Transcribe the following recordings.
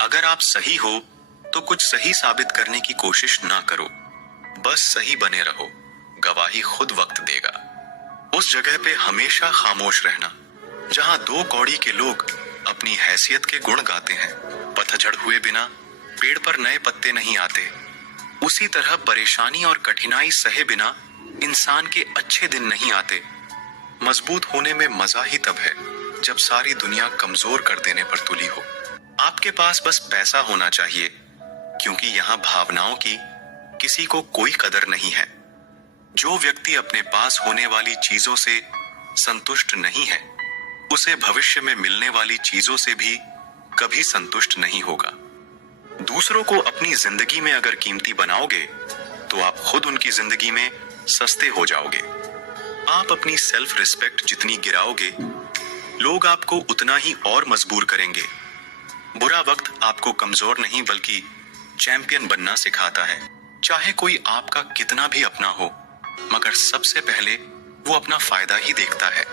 अगर आप सही हो तो कुछ सही साबित करने की कोशिश ना करो, बस सही बने रहो। गवाही खुद वक्त देगा। उस जगह पे हमेशा खामोश रहना जहां दो कौड़ी के लोग अपनी हैसियत के गुण गाते हैं। पतझड़ हुए बिना पेड़ पर नए पत्ते नहीं आते। उसी तरह परेशानी और कठिनाई सहे बिना इंसान के अच्छे दिन नहीं आते। मजबूत होने में मजा ही तब है जब सारी दुनिया कमजोर कर देने पर तुली हो। आपके पास बस पैसा होना चाहिए, क्योंकि यहाँ भावनाओं की किसी को कोई कदर नहीं है। जो व्यक्ति अपने पास होने वाली चीजों से संतुष्ट नहीं है, उसे भविष्य में मिलने वाली चीजों से भी कभी संतुष्ट नहीं होगा। दूसरों को अपनी जिंदगी में अगर कीमती बनाओगे तो आप खुद उनकी जिंदगी में सस्ते हो जाओगे। आप अपनी सेल्फ रिस्पेक्ट जितनी गिराओगे, लोग आपको उतना ही और मजबूर करेंगे। बुरा वक्त आपको कमजोर नहीं बल्कि चैंपियन बनना सिखाता है। चाहे कोई आपका कितना भी अपना हो, मगर सबसे पहले वो अपना फायदा ही देखता है।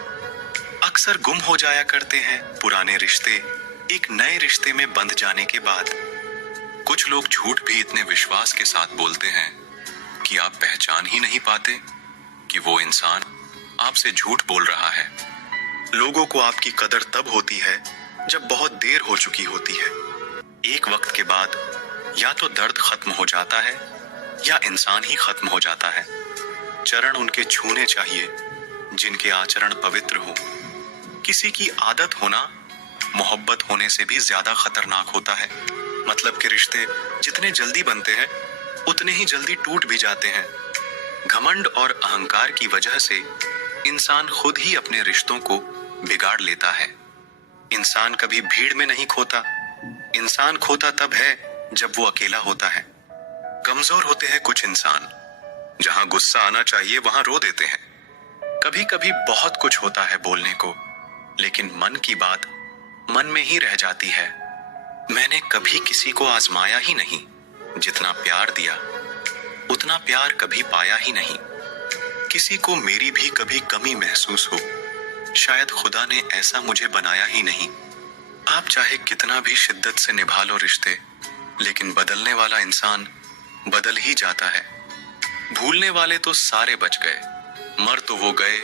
अक्सर गुम हो जाया करते हैं पुराने रिश्ते एक नए रिश्ते में बंध जाने के बाद। कुछ लोग झूठ भी इतने विश्वास के साथ बोलते हैं कि आप पहचान ही नहीं पाते कि वो इंसान आपसे झूठ बोल रहा है। लोगों को आपकी कदर तब होती है जब बहुत देर हो चुकी होती है। एक वक्त के बाद या तो दर्द खत्म हो जाता है या इंसान ही खत्म हो जाता है। चरण उनके छूने चाहिए जिनके आचरण पवित्र हो। किसी की आदत होना मोहब्बत होने से भी ज्यादा खतरनाक होता है। मतलब के रिश्ते जितने जल्दी बनते हैं उतने ही जल्दी टूट भी जाते हैं। घमंड और अहंकार की वजह से इंसान खुद ही अपने रिश्तों को बिगाड़ लेता है। इंसान कभी भीड़ में नहीं खोता। इंसान खोता तब है जब वो अकेला होता है। कमजोर होते हैं कुछ इंसान, जहां गुस्सा आना चाहिए वहां रो देते हैं। कभी कभी बहुत कुछ होता है बोलने को, लेकिन मन की बात मन में ही रह जाती है। मैंने कभी किसी को आजमाया ही नहीं। जितना प्यार दिया उतना प्यार कभी पाया ही नहीं। किसी को मेरी भी कभी कमी महसूस हो, शायद खुदा ने ऐसा मुझे बनाया ही नहीं। आप चाहे कितना भी शिद्दत से निभा लो रिश्ते, लेकिन बदलने वाला इंसान बदल ही जाता है। भूलने वाले तो सारे बच गए, मर तो वो गए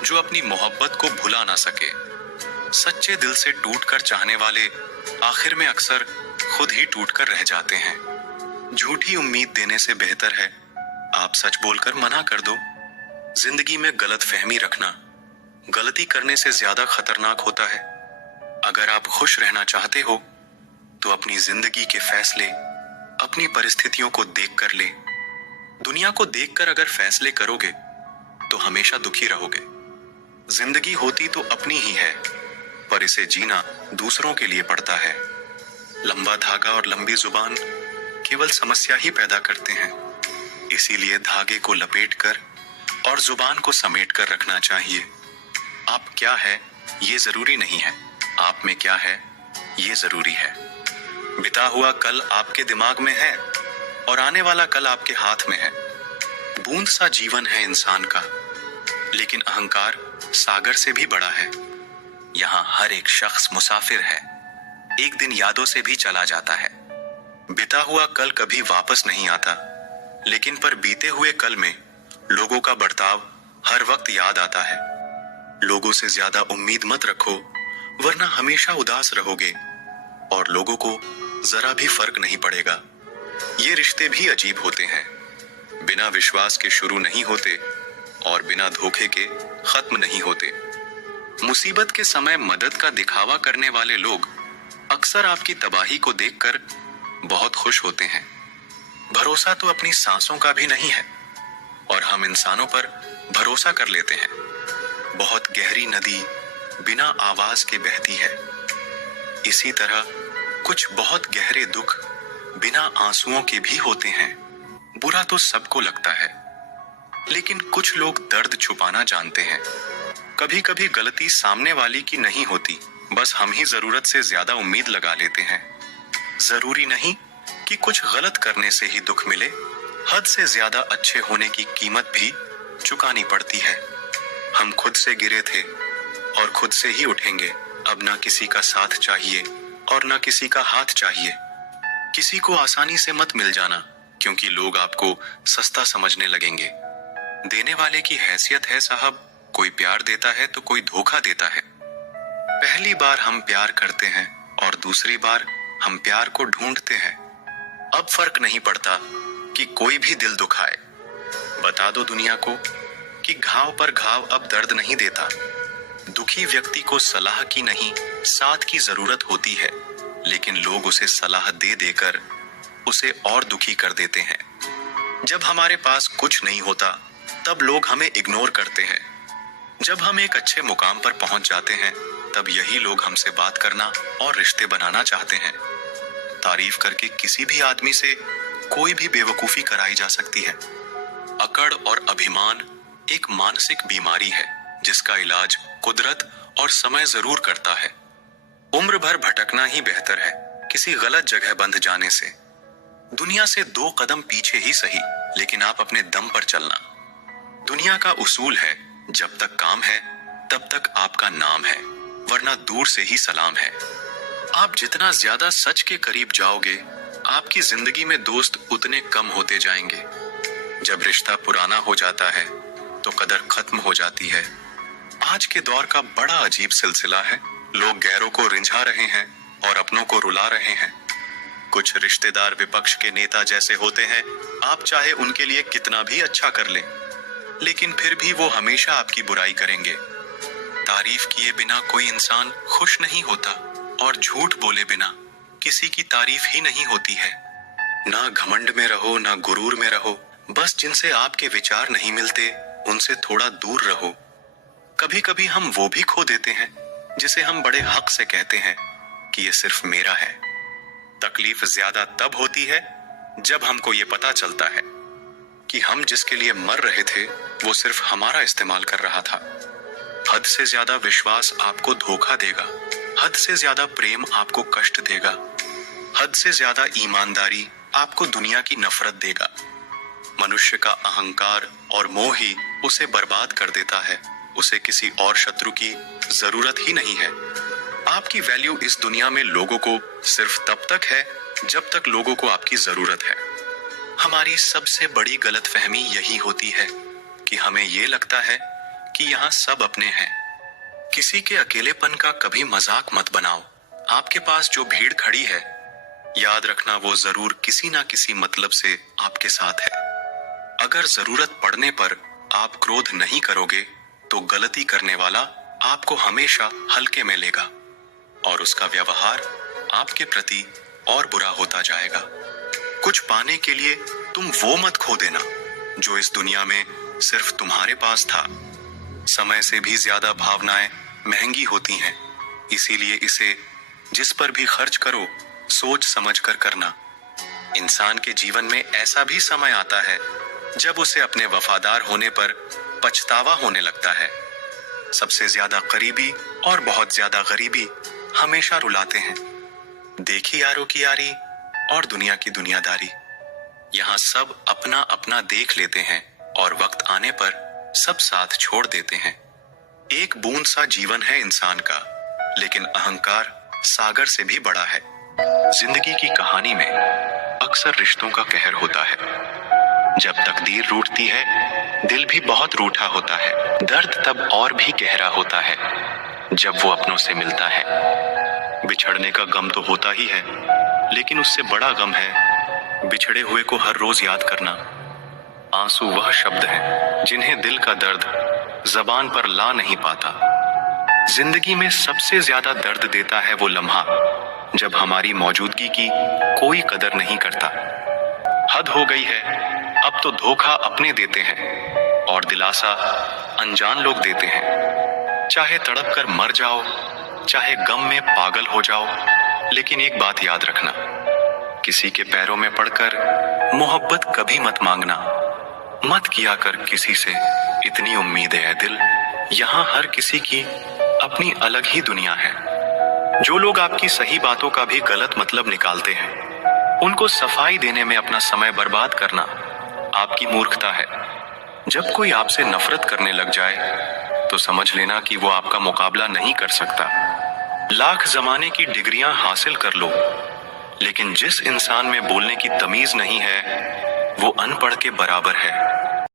जो अपनी मोहब्बत को भुला ना सके। सच्चे दिल से टूटकर चाहने वाले आखिर में अक्सर खुद ही टूटकर रह जाते हैं। झूठी उम्मीद देने से बेहतर है आप सच बोलकर मना कर दो। जिंदगी में गलत फहमी रखना गलती करने से ज्यादा खतरनाक होता है। अगर आप खुश रहना चाहते हो तो अपनी जिंदगी के फैसले अपनी परिस्थितियों को देखकर ले। दुनिया को देखकर अगर फैसले करोगे तो हमेशा दुखी रहोगे। जिंदगी होती तो अपनी ही है, पर इसे जीना दूसरों के लिए पड़ता है। लंबा धागा और लंबी जुबान केवल समस्या ही पैदा करते हैं। इसीलिए धागे को लपेटकर और जुबान को समेट कर रखना चाहिए। आप क्या है ये जरूरी नहीं है, आप में क्या है ये जरूरी है। बिता हुआ कल आपके दिमाग में है और आने वाला कल आपके हाथ में है। बूंद सा जीवन है इंसान का, लेकिन अहंकार सागर से भी बड़ा है। यहाँ हर एक शख्स मुसाफिर है, एक दिन यादों से भी चला जाता है। बिता हुआ कल कभी वापस नहीं आता, लेकिन पर बीते हुए कल में लोगों का बर्ताव हर वक्त याद आता है। लोगों से ज्यादा उम्मीद मत रखो, वरना हमेशा उदास रहोगे और लोगों को जरा भी फर्क नहीं पड़ेगा। ये रिश्ते भी अजीब होते हैं, बिना विश्वास के शुरू नहीं होते और बिना धोखे के खत्म नहीं होते। मुसीबत के समय मदद का दिखावा करने वाले लोग अक्सर आपकी तबाही को देखकर बहुत खुश होते हैं। भरोसा तो अपनी सांसों का भी नहीं है और हम इंसानों पर भरोसा कर लेते हैं। बहुत गहरी नदी बिना आवाज के बहती है। इसी तरह कुछ बहुत गहरे दुख बिना आंसुओं के भी होते हैं। बुरा तो सबको लगता है, लेकिन कुछ लोग दर्द छुपाना जानते हैं। कभी कभी गलती सामने वाली की नहीं होती, बस हम ही जरूरत से ज्यादा उम्मीद लगा लेते हैं। जरूरी नहीं कि कुछ गलत करने से ही दुख मिले। हद से ज्यादा अच्छे होने की कीमत भी चुकानी पड़ती है। हम खुद से गिरे थे और खुद से ही उठेंगे। अब ना किसी का साथ चाहिए और न किसी का हाथ चाहिए। किसी को आसानी से मत मिल जाना, क्योंकि लोग आपको सस्ता समझने लगेंगे। देने वाले की हैसियत है साहब, कोई प्यार देता है तो कोई धोखा देता है। पहली बार हम प्यार करते हैं और दूसरी बार हम प्यार को ढूंढते हैं। अब फर्क नहीं पड़ता कि कोई भी दिल दुखाए। बता दो दुनिया को कि घाव पर घाव अब दर्द नहीं देता। दुखी व्यक्ति को सलाह की नहीं, साथ की जरूरत होती है, लेकिन लोग उसे सलाह दे देकर उसे और दुखी कर देते हैं। जब हमारे पास कुछ नहीं होता तब लोग हमें इग्नोर करते हैं। जब हम एक अच्छे मुकाम पर पहुंच जाते हैं तब यही लोग हमसे बात करना और रिश्ते बनाना चाहते हैं। तारीफ करके किसी भी आदमी से कोई भी बेवकूफी कराई जा सकती है। अकड़ और अभिमान एक मानसिक बीमारी है जिसका इलाज कुदरत और समय जरूर करता है। उम्र भर भटकना ही बेहतर है किसी गलत जगह बंध जाने से। दुनिया से 2 कदम पीछे ही सही, लेकिन आप अपने दम पर चलना। दुनिया का उसूल है, जब तक काम है तब तक आपका नाम है, वरना दूर से ही सलाम है। आप जितना ज्यादा सच के करीब जाओगे, आपकी जिंदगी में दोस्त उतने कम होते जाएंगे। जब रिश्ता पुराना हो जाता है तो कदर खत्म हो जाती है। आज के दौर का बड़ा अजीब सिलसिला है। लोग गैरों को रिंझा रहे हैं और अपनों को रुला रहे हैं। कुछ रिश्तेदार विपक्ष के नेता जैसे होते हैं, आप चाहे उनके लिए कितना भी अच्छा कर लें, लेकिन फिर भी वो हमेशा आपकी बुराई करेंगे। तारीफ किए बिना कोई इंसान खुश नहीं होता और झूठ बोले बिना किसी की तारीफ ही नहीं होती है। ना घमंड में रहो, ना गुरूर में रहो। बस जिनसे आपके विचार नहीं मिलते उनसे थोड़ा दूर रहो। कभी कभी हम वो भी खो देते हैं जिसे हम बड़े हक से कहते हैं कि ये सिर्फ मेरा है। तकलीफ ज्यादा तब होती है जब हमको ये पता चलता है कि हम जिसके लिए मर रहे थे वो सिर्फ हमारा इस्तेमाल कर रहा था। हद से ज्यादा विश्वास आपको धोखा देगा, हद से ज्यादा प्रेम आपको कष्ट देगा, हद से ज्यादा ईमानदारी आपको दुनिया की नफरत देगा। मनुष्य का अहंकार और मोह ही उसे बर्बाद कर देता है। उसे किसी और शत्रु की जरूरत ही नहीं है। आपकी वैल्यू इस दुनिया में लोगों को सिर्फ तब तक है जब तक लोगों को आपकी जरूरत है। हमारी सबसे बड़ी गलतफहमी यही होती है कि हमें ये लगता है कि यहाँ सब अपने हैं। किसी के अकेलेपन का कभी मजाक मत बनाओ। आपके पास जो भीड़ खड़ी है, याद रखना वो जरूर किसी ना किसी मतलब से आपके साथ है। अगर जरूरत पड़ने पर आप क्रोध नहीं करोगे तो गलती करने वाला आपको हमेशा हल्के में लेगा और उसका व्यवहार आपके प्रति और बुरा होता जाएगा। कुछ पाने के लिए तुम वो मत खो देना जो इस दुनिया में सिर्फ तुम्हारे पास था। समय से भी ज्यादा भावनाएं महंगी होती हैं, इसीलिए इसे जिस पर भी खर्च करो सोच समझ कर करना। इंसान के जीवन में ऐसा भी समय आता है जब उसे अपने वफादार होने पर पछतावा होने लगता है। सबसे ज्यादा करीबी और बहुत ज्यादा गरीबी हमेशा रुलाते हैं। देखी यारों की यारी और दुनिया की दुनियादारी। यहाँ सब अपना अपना देख लेते हैं और वक्त आने पर सब साथ छोड़ देते हैं। एक बूंद सा जीवन है इंसान का, लेकिन अहंकार सागर से भी बड़ा है। जिंदगी की कहानी में अक्सर रिश्तों का कहर होता है। जब तकदीर रूठती है, दिल भी बहुत रूठा होता है। दर्द तब और भी गहरा होता है जब वो अपनों से मिलता है। बिछड़ने का गम तो होता ही है, लेकिन उससे बड़ा गम है बिछड़े हुए को हर रोज याद करना। आंसू वह शब्द हैं जिन्हें दिल का दर्द जबान पर ला नहीं पाता। जिंदगी में सबसे ज्यादा दर्द देता है वो लम्हा जब हमारी मौजूदगी की कोई कदर नहीं करता। हद हो गई है, अब तो धोखा अपने देते हैं और दिलासा अनजान लोग देते हैं। चाहे तड़प कर मर जाओ, चाहे गम में पागल हो जाओ, लेकिन एक बात याद रखना, किसी के पैरों में पड़कर मोहब्बत कभी मत मांगना। मत किया कर किसी से इतनी उम्मीदें है दिल। यहाँ हर किसी की अपनी अलग ही दुनिया है। जो लोग आपकी सही बातों का भी गलत मतलब निकालते हैं, उनको सफाई देने में अपना समय बर्बाद करना आपकी मूर्खता है। जब कोई आपसे नफरत करने लग जाए तो समझ लेना कि वो आपका मुकाबला नहीं कर सकता। लाख जमाने की डिग्रियां हासिल कर लो, लेकिन जिस इंसान में बोलने की तमीज नहीं है, वो अनपढ़ के बराबर है।